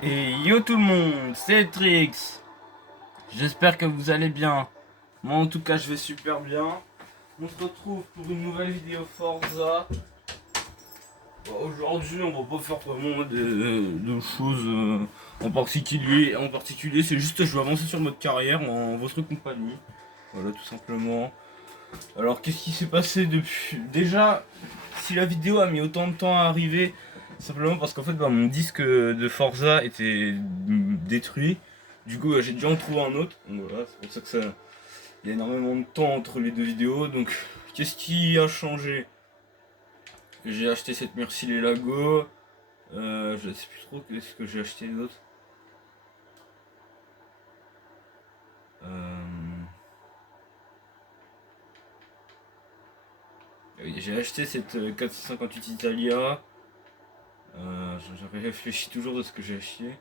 Et yo tout le monde, c'est Trix. J'espère que vous allez bien. Moi en tout cas je vais super bien. On se retrouve pour une nouvelle vidéo Forza. Aujourd'hui on va pas faire vraiment de choses en particulier. C'est juste que je vais avancer sur mode carrière en votre compagnie. Voilà tout simplement. Alors qu'est-ce qui s'est passé depuis... Déjà, si la vidéo a mis autant de temps à arriver, simplement parce qu'en fait mon disque de Forza était détruit. Du coup j'ai dû en trouver un autre. Donc voilà, c'est pour ça que ça... Il y a énormément de temps entre les deux vidéos. Donc qu'est-ce qui a changé? J'ai acheté cette Merciless Lago. Je sais plus trop qu'est-ce que j'ai acheté d'autre. J'ai acheté cette 458 Italia. J'avais réfléchi toujours de ce que j'ai acheté.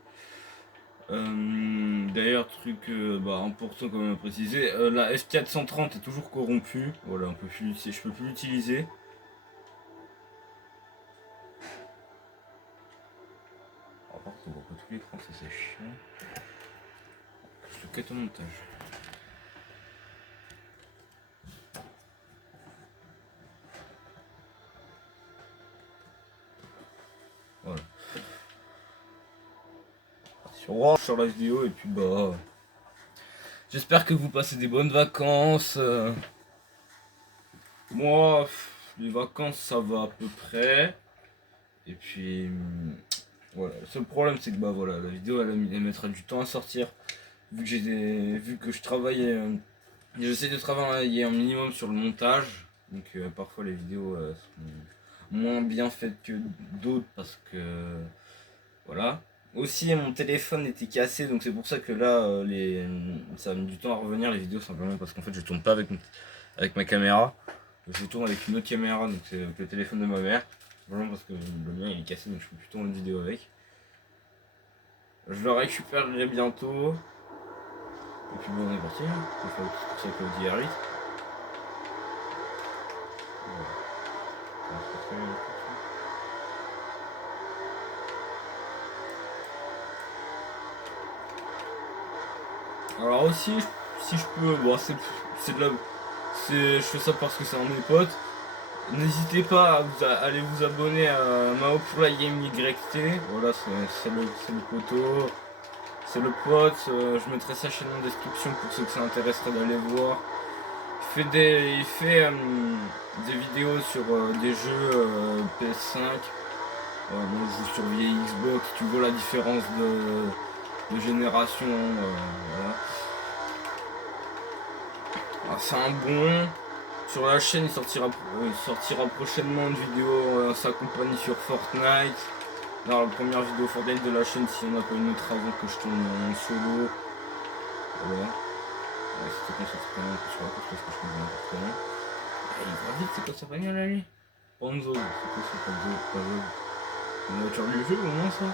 D'ailleurs, truc important quand même à préciser, la F430 est toujours corrompue. Voilà, je peux plus l'utiliser. Alors, par contre, on voit pas tout l'écran, ça c'est chiant. Je le cut au montage. Voilà. Sur la vidéo et puis j'espère que vous passez des bonnes vacances. Moi, les vacances ça va à peu près. Et puis voilà. Le seul problème c'est que voilà, la vidéo elle mettra du temps à sortir. Vu que je travaille, j'essaie de travailler un minimum sur le montage. Donc parfois les vidéos sont moins bien faites que d'autres parce que voilà. Aussi mon téléphone était cassé, donc c'est pour ça que là ça a mis du temps à revenir les vidéos, simplement parce qu'en fait je tourne pas avec ma caméra. Je tourne avec une autre caméra, donc c'est le téléphone de ma mère. Vraiment parce que le mien il est cassé, donc je peux plus tourner une vidéo avec. Je le récupérerai bientôt. Et puis on est parti, hein. C'est pour ça que je dis R8. Alors aussi, si je peux, c'est de la... Je fais ça parce que c'est un de mes potes. N'hésitez pas à aller vous abonner à Mao pour la Game YT. Voilà, c'est le poteau. C'est le pote. Je mettrai sa chaîne en description pour ceux que ça intéresserait d'aller voir. Il fait des vidéos sur des jeux PS5. Moi je joue sur vieille Xbox. Tu vois la différence de génération. Voilà. Alors, c'est un bon. Sur la chaîne, il sortira prochainement une vidéo s'accompagne sur Fortnite. Alors, la première vidéo Fortnite de la chaîne, si on n'a pas une autre avant que je tourne en solo. Voilà. C'était comme ça, c'est un peu sur la course parce que je faisais n'importe comment. Il va vite, c'est quoi sa bagnole à lui? Panzo, c'est quoi ça, Panzo? C'est une voiture du jeu au moins ça?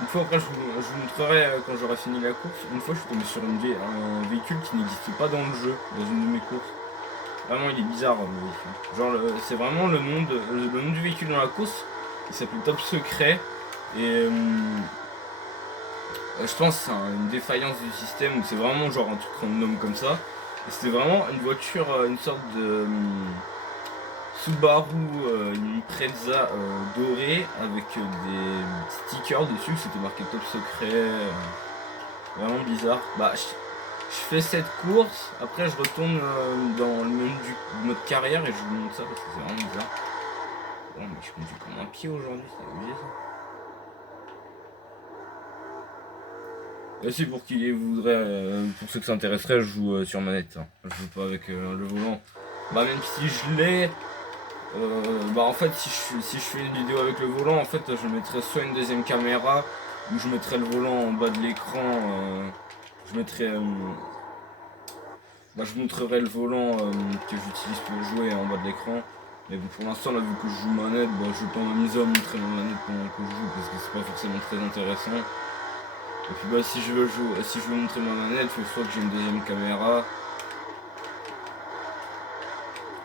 Une fois après, je vous montrerai quand j'aurai fini la course. Une fois, je suis tombé sur un véhicule qui n'existe pas dans le jeu, dans une de mes courses. Vraiment, il est bizarre le véhicule. Genre, c'est vraiment le nom du véhicule dans la course. Il s'appelle Top Secret. Et je pense que c'est une défaillance du système ou c'est vraiment genre un truc random comme ça. Et c'était vraiment une voiture, une sorte de Subaru, une Impreza dorée avec des stickers dessus. C'était marqué Top Secret. Vraiment bizarre. Je fais cette course, après je retourne dans le menu du mode carrière et je vous montre ça parce que c'est vraiment bizarre. Bon, mais je conduis comme un pied aujourd'hui, c'est abusé ça. Et aussi pour ceux que ça intéresserait, je joue sur manette. Hein. Je joue pas avec le volant. Même si je l'ai, en fait si je fais une vidéo avec le volant, en fait je mettrais soit une deuxième caméra ou je mettrais le volant en bas de l'écran. Je mettrais je vous montrerai le volant que j'utilise pour jouer en bas de l'écran. Mais bon, pour l'instant, là, vu que je joue manette, je vais pas m'amuser à montrer ma manette pendant que je joue parce que c'est pas forcément très intéressant. Et puis si je veux montrer ma manette, il faut soit que j'ai une deuxième caméra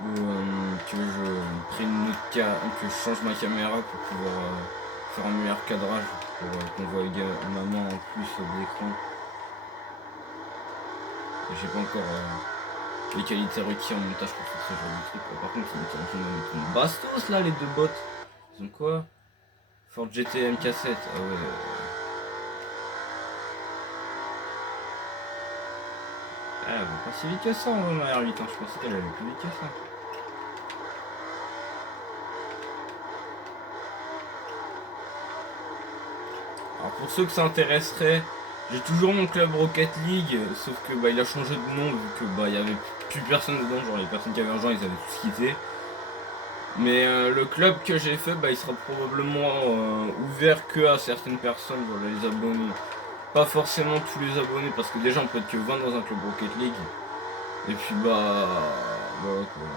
ou que je prenne que je change ma caméra pour pouvoir faire un meilleur cadrage pour qu'on voit maman en plus de l'écran. J'ai pas encore les qualités requises en montage pour faire ce genre de truc. Par contre, ils ont une bastos là, les deux bots. Ils ont quoi? Ford GT MK7. Ah ouais. Elle va pas si vite que ça en ma R8, hein. Je pensais qu'elle allait plus vite que ça. Alors pour ceux que ça intéresserait, j'ai toujours mon club Rocket League, sauf que bah, il a changé de nom vu que bah, il y avait plus personne dedans, genre les personnes qui avaient rejoint ils avaient tous quitté. Mais le club que j'ai fait, bah, il sera probablement ouvert que à certaines personnes, voilà, les abonnés. Pas forcément tous les abonnés, parce que déjà on peut être que 20 dans un club Rocket League. Et puis bah voilà quoi.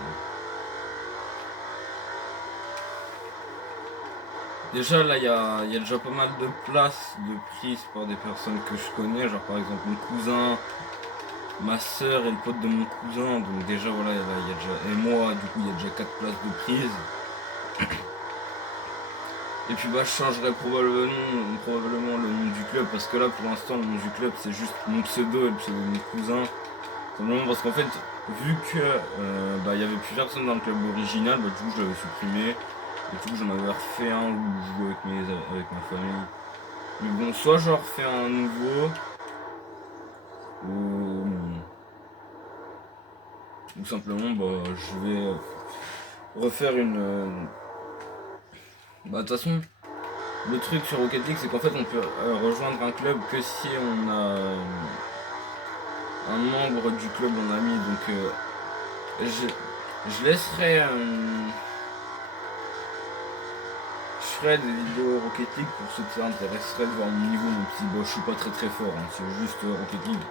Déjà là il y a déjà pas mal de places de prises par des personnes que je connais, genre par exemple mon cousin, ma soeur et le pote de mon cousin, donc déjà voilà, là, il y a déjà, et moi du coup il y a déjà 4 places de prise. Et puis bah je changerai probablement le nom du club, parce que là pour l'instant le nom du club c'est juste mon pseudo et le pseudo de mon cousin. Simplement parce qu'en fait vu que bah, il y avait plus personne dans le club original, bah, du coup je l'avais supprimé. Et du coup j'en avais refait un où je jouais avec ma famille. Mais bon, soit je refais un nouveau, ou simplement bah, je vais refaire une... Bah de toute façon, le truc sur Rocket League c'est qu'en fait on peut rejoindre un club que si on a un membre du club en ami. Donc je laisserai... je ferai des vidéos Rocket League pour ceux que ça intéresserait de voir mon niveau, même si bon, je suis pas très fort, hein, c'est juste Rocket League.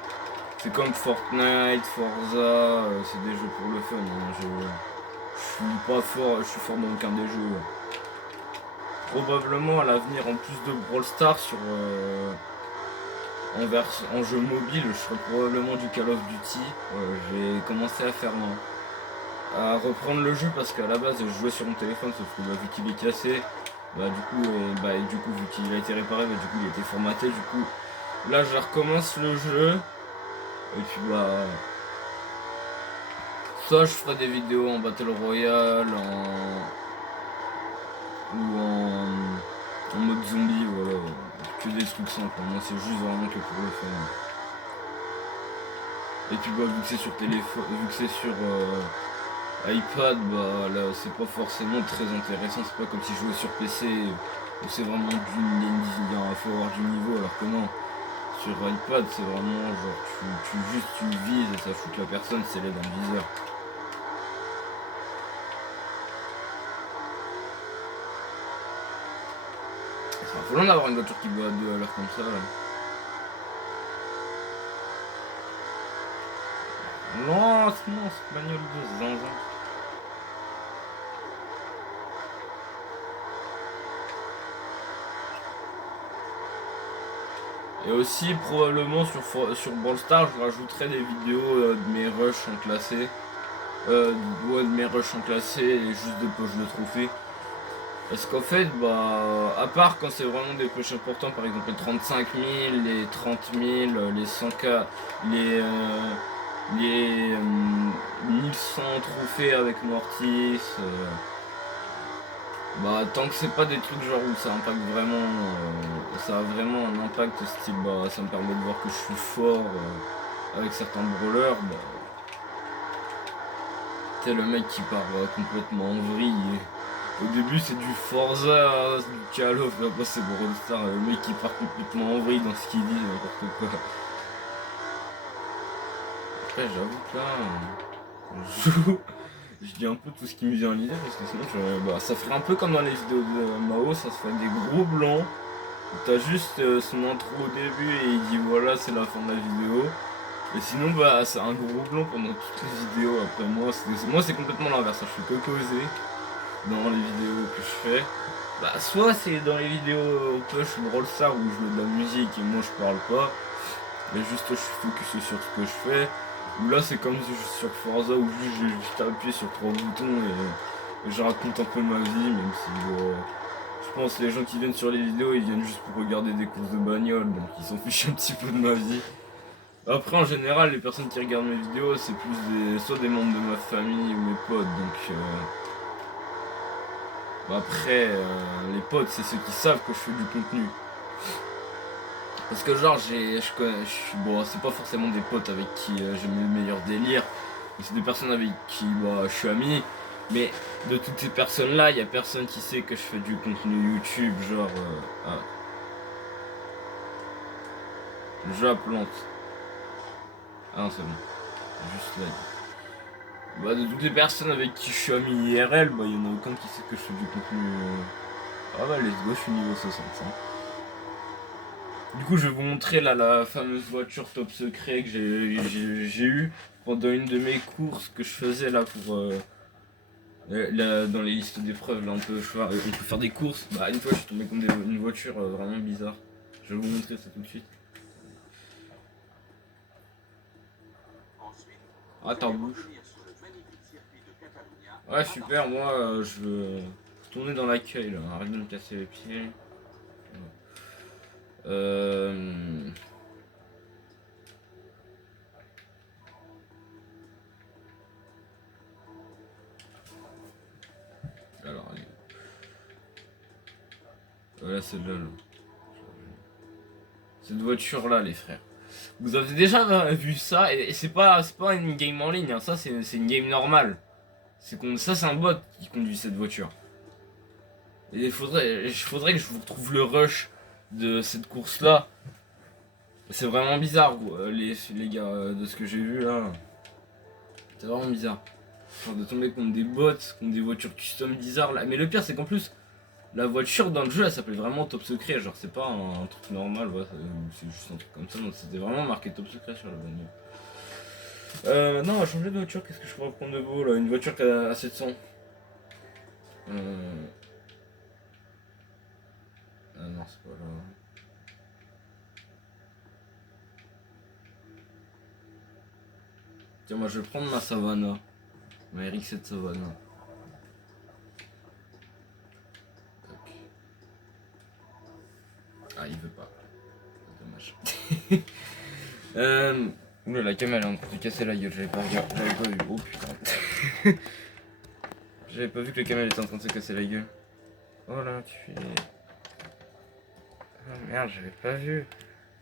C'est comme Fortnite, Forza, c'est des jeux pour le fun. Hein. Je suis pas fort, je suis fort dans aucun des jeux. Probablement à l'avenir, en plus de Brawl Stars en jeu mobile, je ferai probablement du Call of Duty. J'ai commencé à reprendre le jeu parce qu'à la base je jouais sur mon téléphone, sauf que bah, vu qu'il est cassé, du coup vu qu'il a été réparé, bah, du coup il a été formaté. Du coup là je recommence le jeu. Et puis bah soit je ferai des vidéos en Battle Royale, ou en mode zombie, voilà. Que des trucs simples, moi c'est juste vraiment que pour le fun. Et puis bah vu que c'est sur téléphone, vu que c'est sur iPad, bah là c'est pas forcément très intéressant, c'est pas comme si je jouais sur PC où c'est vraiment il faut avoir du niveau, alors que non. Sur iPad c'est vraiment genre tu vises et ça fout que la personne c'est l'aide dans le viseur. Faut long d'avoir une voiture qui va à 2 à l'heure comme ça là. Lentement, cette bagnole de zinzin. Et aussi probablement sur Brawl Stars je rajouterai des vidéos de mes rushs en classé. De mes rushs en classé et juste de poches de trophées. Parce qu'en fait, bah, à part quand c'est vraiment des poches importants, par exemple les 35 000, les 30 000, les 100K, les 1100 trophées avec Mortis, bah tant que c'est pas des trucs genre où ça impacte vraiment, ça a vraiment un impact style, bah ça me permet de voir que je suis fort avec certains brawlers, bah, t'es le mec qui part complètement en vrille. Au début c'est du Forza, du Call of, après c'est Brawl Stars, le mec qui part complètement en vrille dans ce qu'il dit, n'importe quoi. Après j'avoue que là, je joue, je dis un peu tout ce qui me vient à l'idée, parce que sinon ça ferait un peu comme dans les vidéos de Mao, ça se fait des gros blancs. T'as juste son intro au début et il dit voilà c'est la fin de la vidéo. Et sinon bah c'est un gros blanc pendant toutes les vidéos. Après moi c'est complètement l'inverse, je fais que causer dans les vidéos que je fais. Bah soit c'est dans les vidéos push Brawl Stars où je mets de la musique et moi je parle pas. Et juste je suis focus sur ce que je fais. Ou là c'est comme sur Forza où j'ai juste appuyé sur 3 boutons et je raconte un peu ma vie, même si Je pense que les gens qui viennent sur les vidéos, ils viennent juste pour regarder des courses de bagnole, donc ils s'en fichent un petit peu de ma vie. Après, en général, les personnes qui regardent mes vidéos, c'est plus soit des membres de ma famille ou mes potes, donc... Après, les potes, c'est ceux qui savent que je fais du contenu. Parce que genre, bon, c'est pas forcément des potes avec qui j'ai mes meilleurs délires, mais c'est des personnes avec qui je suis ami. Mais de toutes ces personnes-là, il y a personne qui sait que je fais du contenu YouTube, genre... Je plante. Ah non, c'est bon. Juste là. Bah, de toutes les personnes avec qui je suis ami IRL, bah, il y en a aucun qui sait que je fais du contenu... Ah bah, let's go, je suis niveau 65. Du coup, je vais vous montrer là la fameuse voiture top secret que j'ai eue pendant une de mes courses que je faisais là pour... là, dans les listes d'épreuves, là, on peut faire des courses. Bah, une fois, je suis tombé contre une voiture vraiment bizarre. Je vais vous montrer ça tout de suite. Ah, t'en bouge. Ouais, super, moi, je veux tourner dans l'accueil, là. Arrête de me casser les pieds. Alors, allez. Voilà, celle-là, là. Cette voiture-là, les frères. Vous avez déjà vu ça, et c'est pas une game en ligne, hein. Ça, c'est une game normale. Ça, c'est un bot qui conduit cette voiture. Et il faudrait que je vous retrouve le rush de cette course-là. C'est vraiment bizarre, les gars, de ce que j'ai vu là. C'est vraiment bizarre. Genre de tomber contre des bots, contre des voitures custom bizarres là. Mais le pire, c'est qu'en plus, la voiture dans le jeu, elle s'appelle vraiment Top Secret. Genre, c'est pas un truc normal, ouais, c'est juste un truc comme ça. Donc, c'était vraiment marqué Top Secret sur la bagnole. Maintenant, on va changer de voiture. Qu'est-ce que je pourrais prendre de beau là? Une voiture qui a 700. Ah non, c'est pas là. Tiens, moi je vais prendre ma Savannah. Ma RX-7 Savannah. Tac. Ah, il veut pas. Dommage. Oula, la cam elle est en train de casser la gueule, j'avais pas vu. Oh putain. J'avais pas vu que la cam elle était en train de se casser la gueule. Oh là, tu es... Oh merde, j'avais pas vu.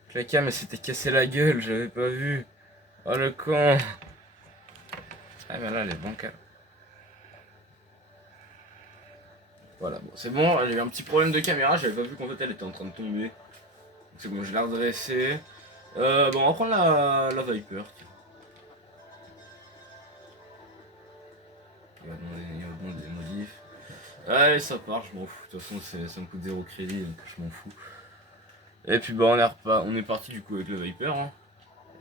Que la cam elle s'était cassée la gueule, j'avais pas vu. Oh le con. Ah mais là elle est bancale. Voilà, bon c'est bon, j'ai eu un petit problème de caméra, j'avais pas vu qu'en fait elle était en train de tomber. C'est bon, je l'ai redressée. Bon, on va prendre la Viper. Tiens. Il va demander des modifs. Allez, ça part, je m'en fous. De toute façon, ça me coûte 0 crédit, donc je m'en fous. Et puis, bah, on est parti du coup avec le Viper. Hein.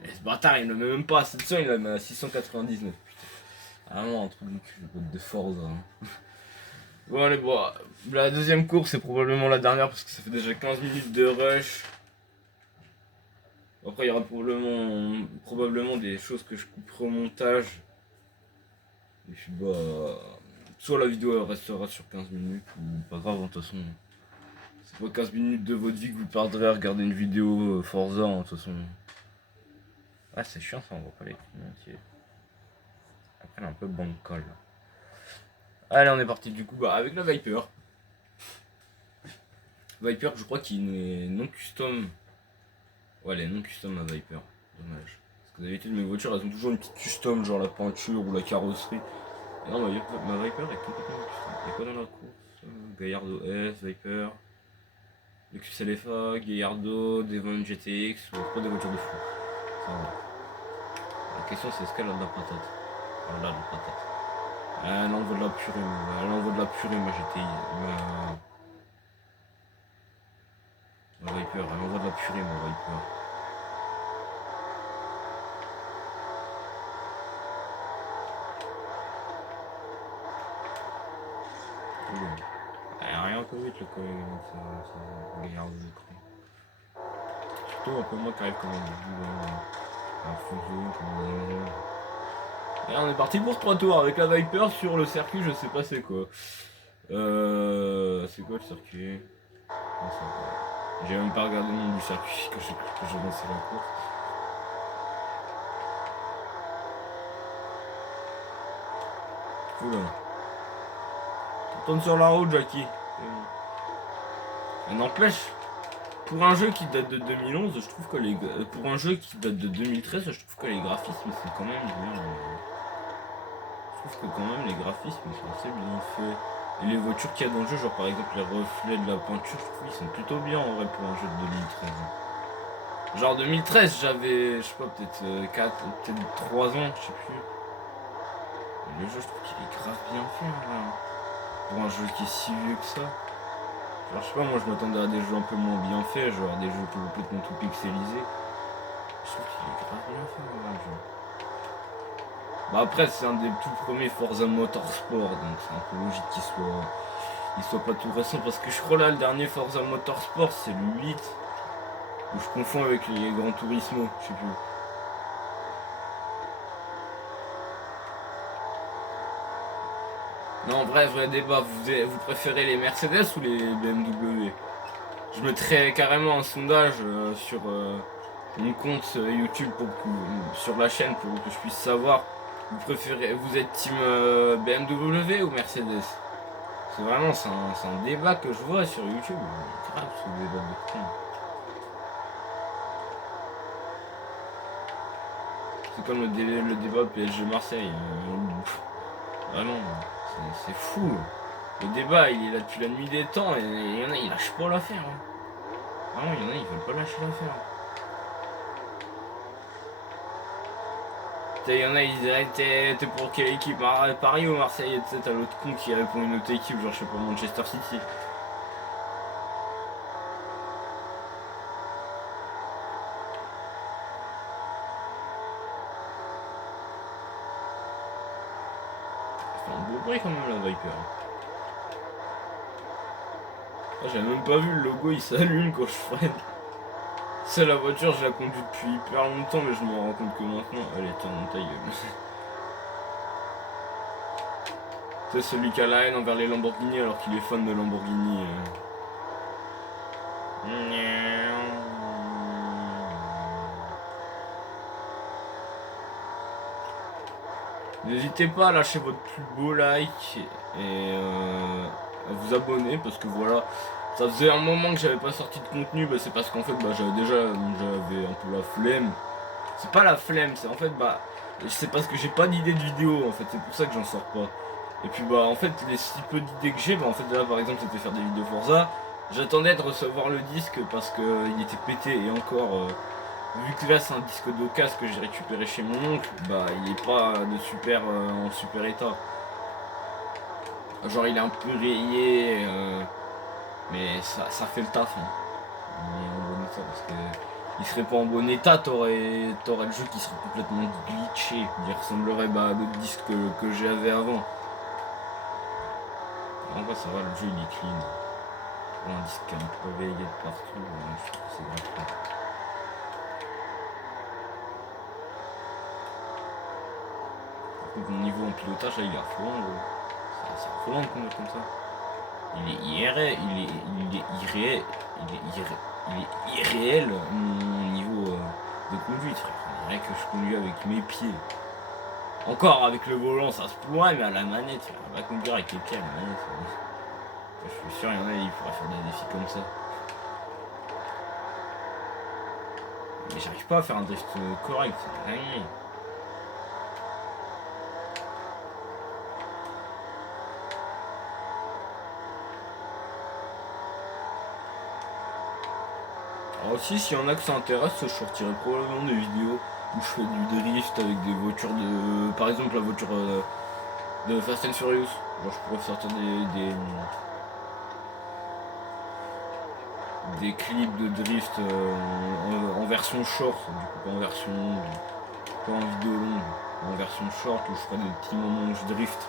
Et ce bâtard, il ne met même pas à 700, il la met à 699. Putain. Vraiment un truc de Forza. Hein. Bon, allez, bon. La deuxième course, c'est probablement la dernière parce que ça fait déjà 15 minutes de rush. Après, il y aura probablement des choses que je couperai au montage. Et puis, bah. Soit la vidéo elle restera sur 15 minutes, ou pas grave, de toute façon. C'est pas 15 minutes de votre vie que vous perdrez à regarder une vidéo Forza, de toute façon. Ah, c'est chiant ça, on voit pas les trucs entiers. Après, elle est un peu bancal. Allez, on est parti du coup avec la Viper. Viper, je crois qu'il est non custom. Ouais, elle est non custom la Viper. Dommage. Parce que d'habitude, mes voitures elles ont toujours une petite custom, genre la peinture ou la carrosserie. Et non, ma Viper est complètement custom. Il y a quoi dans la course? Gallardo S, Viper, Lexus LFA, Gallardo, Devon GTX, pas des voitures de fou. Ça va. La question c'est est-ce qu'elle a de la patate? Elle a de la patate. Elle envoie de la purée, ma GTI. Ma Viper, elle envoie de la purée, ma Viper. Rien que vite le collègue, ça Gallardo de cru. Surtout un peu moi qui arrive comme un et on est parti pour 3 tours avec la Viper sur le circuit, je sais pas c'est quoi. C'est quoi le circuit? Non, ça va. J'ai même pas regardé le nom du circuit que j'ai lancé la course. Oula. Tourne sur la route, Jackie. N'empêche, pour un jeu qui date de 2011, je trouve que pour un jeu qui date de 2013, je trouve que les graphismes sont quand même bien. Je trouve que quand même les graphismes sont assez bien faits. Et les voitures qu'il y a dans le jeu, genre par exemple les reflets de la peinture, je trouve qu'ils sont plutôt bien en vrai pour un jeu de 2013. Genre 2013, j'avais, je sais pas, peut-être 4, peut-être 3 ans, je sais plus. Et le jeu, je trouve qu'il est grave bien fait en vrai. Pour un jeu qui est si vieux que ça. Genre, je sais pas, moi je m'attendais à des jeux un peu moins bien faits, genre des jeux complètement tout pixelisés. Je trouve qu'il est grave bien fait en vrai, le jeu. Bah après, c'est un des tout premiers Forza Motorsport, donc c'est un peu logique qu'il soit pas tout récent, parce que je crois là, le dernier Forza Motorsport, c'est le 8, où je confonds avec les Gran Turismo, je sais plus. Non, vrai débat, vous préférez les Mercedes ou les BMW? Je mettrais carrément un sondage sur mon compte YouTube sur la chaîne pour que je puisse savoir. Vous êtes team BMW ou Mercedes? C'est vraiment, c'est un débat que je vois sur YouTube. Grave, ce débat de con. C'est comme le débat PSG Marseille. Vraiment, c'est fou. Le débat, il est là depuis la nuit des temps et il y en a, ils lâchent pas l'affaire. Vraiment, il y en a, ils veulent pas lâcher l'affaire. Il y en a, ils disaient t'es pour quelle équipe? Paris ou Marseille? Et tu sais, t'as l'autre con qui répond une autre équipe, genre je sais pas, Manchester City. C'est un beau bruit quand même la Viper. Ah, j'ai même pas vu le logo, il s'allume quand je freine. C'est la voiture, je la conduis depuis hyper longtemps, mais je m'en rends compte que maintenant, elle est en ta gueule. C'est celui qui a la haine envers les Lamborghini alors qu'il est fan de Lamborghini. N'hésitez pas à lâcher votre plus beau like et à vous abonner parce que voilà, ça faisait un moment que j'avais pas sorti de contenu, bah, c'est parce qu'en fait j'avais un peu la flemme. C'est pas la flemme, c'est en fait c'est parce que j'ai pas d'idée de vidéo en fait, c'est pour ça que j'en sors pas. Et puis en fait les si peu d'idées que j'ai, en fait là par exemple c'était faire des vidéos Forza. J'attendais de recevoir le disque parce que il était pété et encore vu que là c'est un disque d'occasion que j'ai récupéré chez mon oncle, il est pas en super état. Genre il est un peu rayé, mais ça fait le taf. Hein. Il est en bon état parce que il serait pas en bon état, t'aurais le jeu qui serait complètement glitché. Il ressemblerait à d'autres disques que j'avais avant. En vrai ça va, le jeu il est clean. Pour un disque un peu rayé de partout, je trouve que c'est grave. Mon niveau en pilotage là il est affolant gros. C'est affolant de conduire comme ça. Il est irréel, irréel mon niveau de conduite. On dirait que je conduis avec mes pieds. Encore avec le volant ça se pourrait, mais à la manette, on va conduire avec les pieds à la manette. Je suis sûr il y en a qui pourraient faire des défis comme ça. Mais j'arrive pas à faire un drift correct, c'est dingue. Alors aussi, s'il y en a que ça intéresse, je sortirai probablement des vidéos où je fais du drift avec des voitures de... Par exemple la voiture de Fast and Furious. Genre je pourrais sortir des clips de drift en version short, du coup pas en version longue, pas en vidéo longue, en version short où je ferai des petits moments où je drift.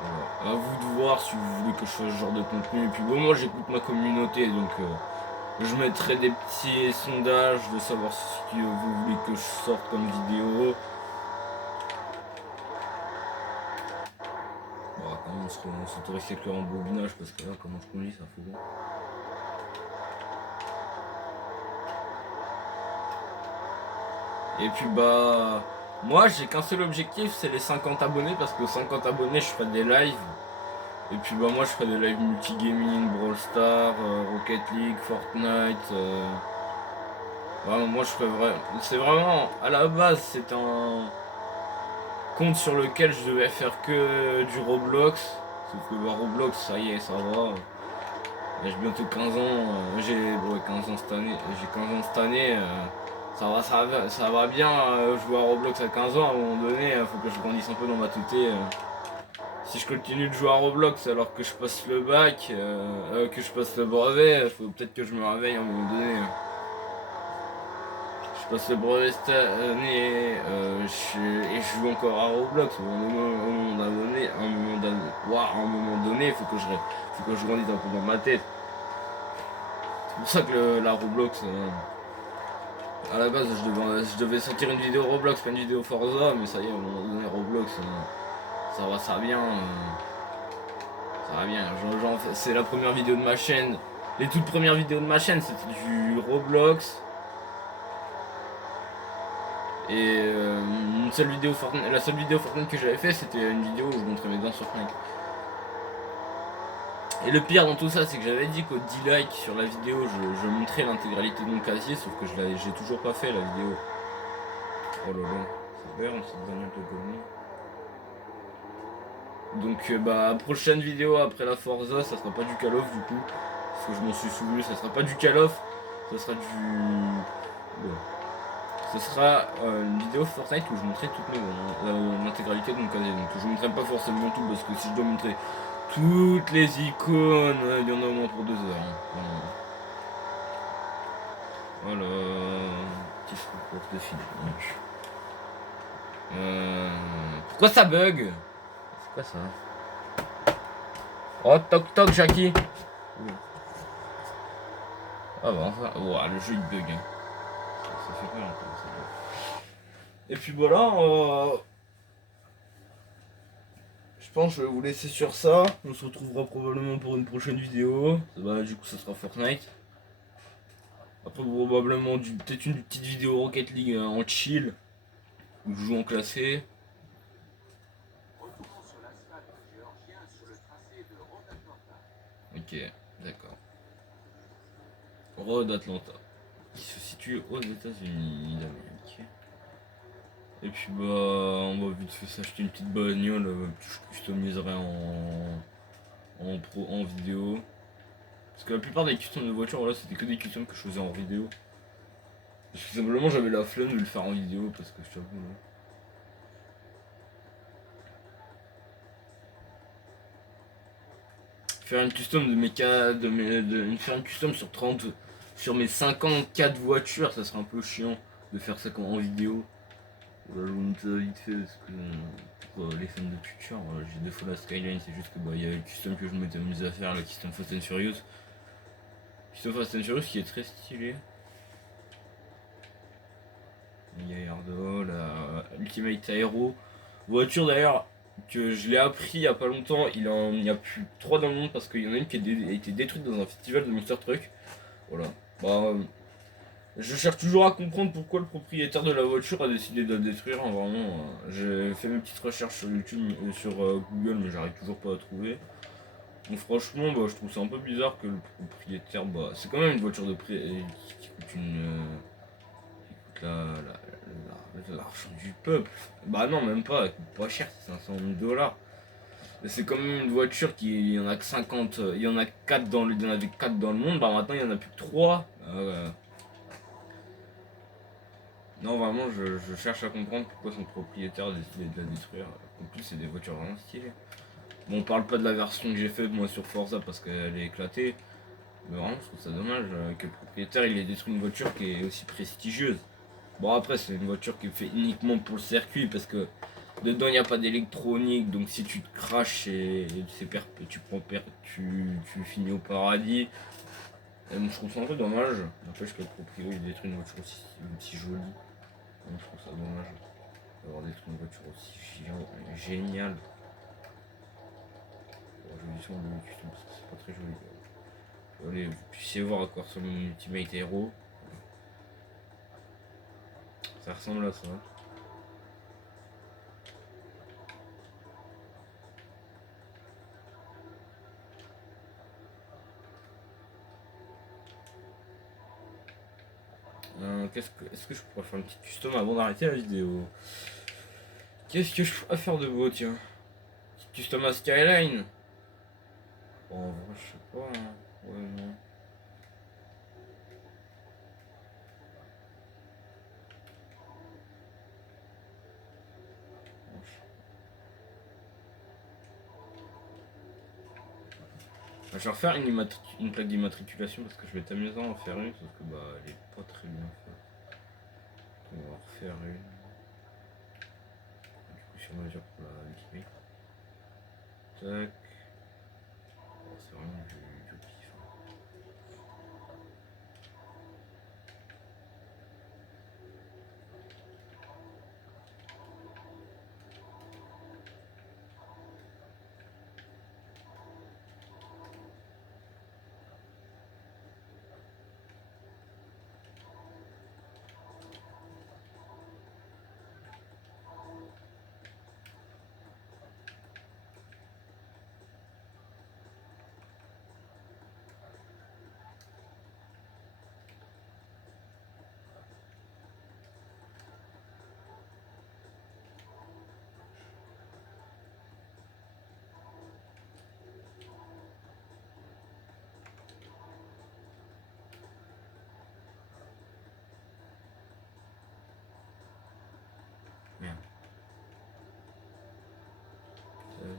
Voilà. À vous de voir si vous voulez que je fasse ce genre de contenu. Et puis bon, moi j'écoute ma communauté donc je mettrai des petits sondages de savoir ce que vous voulez que je sorte comme vidéo. Bon, on s'autorise quelques rembobinage parce que là, comment je conduis, ça fout bon. Et puis bah, moi j'ai qu'un seul objectif, c'est les 50 abonnés parce que 50 abonnés, je ferai des lives. Et puis bah moi je ferai des lives multigaming, Brawl Stars, Rocket League, Fortnite. Vraiment, moi je ferai vrai. C'est vraiment, à la base, c'est un compte sur lequel je devais faire que du Roblox. Sauf que bah, Roblox, ça y est, ça va. J'ai bientôt 15 ans, j'ai 15 ans cette année. J'ai 15 ans cette année. Ça va bien jouer à Roblox à 15 ans. À un moment donné, faut que je grandisse un peu dans ma teuté. Si je continue de jouer à Roblox alors que je passe le bac, que je passe le brevet, faut peut-être que je me réveille à un moment donné. Je passe le brevet cette année et je joue encore à Roblox. À un moment donné, faut que je grandisse un peu dans ma tête. C'est pour ça que la Roblox, à la base, je devais sortir une vidéo Roblox, pas une vidéo Forza, mais ça y est, à un moment donné, Roblox, ça va bien. Ça va bien. C'est la première vidéo de ma chaîne. Les toutes premières vidéos de ma chaîne, c'était du Roblox. Et la seule vidéo Fortnite que j'avais fait, c'était une vidéo où je montrais mes dents sur Fortnite. Et le pire dans tout ça, c'est que j'avais dit qu'au 10 likes sur la vidéo, je montrais l'intégralité de mon casier, sauf que j'ai toujours pas fait la vidéo. Oh là là, c'est vert, on s'est donné un peu comme donc bah prochaine vidéo après la Forza, ça sera pas du Call of du coup. Parce que je m'en suis souvenu, ça sera pas du Call of, ça sera du. Bon. Ce sera une vidéo Fortnite où je montrerai l'intégralité de mon casier. Donc je ne montrerai pas forcément tout parce que si je dois montrer toutes les icônes, il y en a au moins pour 2 heures. Hein. Voilà. Petit course de fil. Pourquoi ça bug? C'est quoi ça? Oh toc toc Jackie. Ah bah enfin. Ouah, le jeu il bug. Hein. Ça fait peur un peu ça. Et puis voilà. Je pense que je vais vous laisser sur ça. On se retrouvera probablement pour une prochaine vidéo. Bah, du coup, ça sera Fortnite. Après, probablement peut-être une petite vidéo Rocket League en chill. Où je joue en classé. Ok, d'accord. Road Atlanta. Qui se situe aux États-Unis d'Amérique. Et puis bah, on va vite fait s'acheter une petite bagnole que je customiserai en vidéo. Parce que la plupart des customs de voitures, voilà, c'était que des customs que je faisais en vidéo. Parce que simplement j'avais la flemme de le faire en vidéo parce que je t'avoue. Faire une custom faire une custom sur mes 54 voitures, ça serait un peu chiant de faire ça en vidéo. Voilà, je vous montre ça vite fait parce que pour les fans de culture, j'ai 2 fois la Skyline, c'est juste que bah il y a une custom que je m'étais amusé à faire, la custom Fast and Furious. Custom Fast and Furious qui est très stylé. Gallardo, la Ultimate Aero. Voiture d'ailleurs que je l'ai appris il y a pas longtemps, il y a plus 3 dans le monde parce qu'il y en a une qui a été détruite dans un festival de Monster Truck. Voilà. Bah, je cherche toujours à comprendre pourquoi le propriétaire de la voiture a décidé de la détruire. Hein, vraiment, j'ai fait mes petites recherches sur YouTube, sur Google, mais j'arrive toujours pas à trouver. Donc franchement, bah, je trouve ça un peu bizarre que le propriétaire, bah, c'est quand même une voiture de prix qui coûte qui coûte l'argent du peuple. Bah non, même pas, elle coûte pas cher, c'est 500 $. C'est quand même une voiture qui, il y en a que 50, il y en a 4 il y en avait 4 dans le monde, bah maintenant il y en a plus que 3. Non, vraiment, je cherche à comprendre pourquoi son propriétaire a décidé de la détruire. En plus, c'est des voitures vraiment stylées. Bon, on parle pas de la version que j'ai faite moi sur Forza parce qu'elle est éclatée. Mais vraiment, je trouve ça dommage que le propriétaire il ait détruit une voiture qui est aussi prestigieuse. Bon, après, c'est une voiture qui est faite uniquement pour le circuit parce que dedans il n'y a pas d'électronique. Donc, si tu te craches, tu finis au paradis. Et donc, je trouve ça un peu dommage. N'empêche que le propriétaire il détruit une voiture aussi jolie. Donc, je trouve ça dommage d'avoir détruit une voiture aussi géniale. joli sur le custom parce que c'est pas très joli. Allez, vous puissiez voir à quoi ressemble mon Ultimate Hero. Ça ressemble à ça. Est-ce que je pourrais faire une petite custom avant d'arrêter la vidéo? Qu'est-ce que je pourrais faire de beau, tiens? Petite custom à Skyline. Bon, en vrai, je sais pas. Hein. Ouais, non. Je vais refaire une plaque d'immatriculation parce que je vais t'amuser à en faire une, sauf que bah elle est pas très bien faite. On va en refaire une. Du coup sur mesure pour la Ultimate. Tac. Oh, c'est vraiment du pif. Hein. Merde. Tac.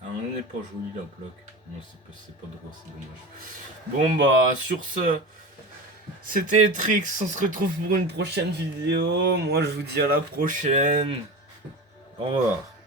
Ah, on n'est pas joli la plaque. Non, c'est pas drôle, c'est dommage. Bon bah sur ce, c'était Trix, on se retrouve pour une prochaine vidéo. Moi je vous dis à la prochaine. Au revoir.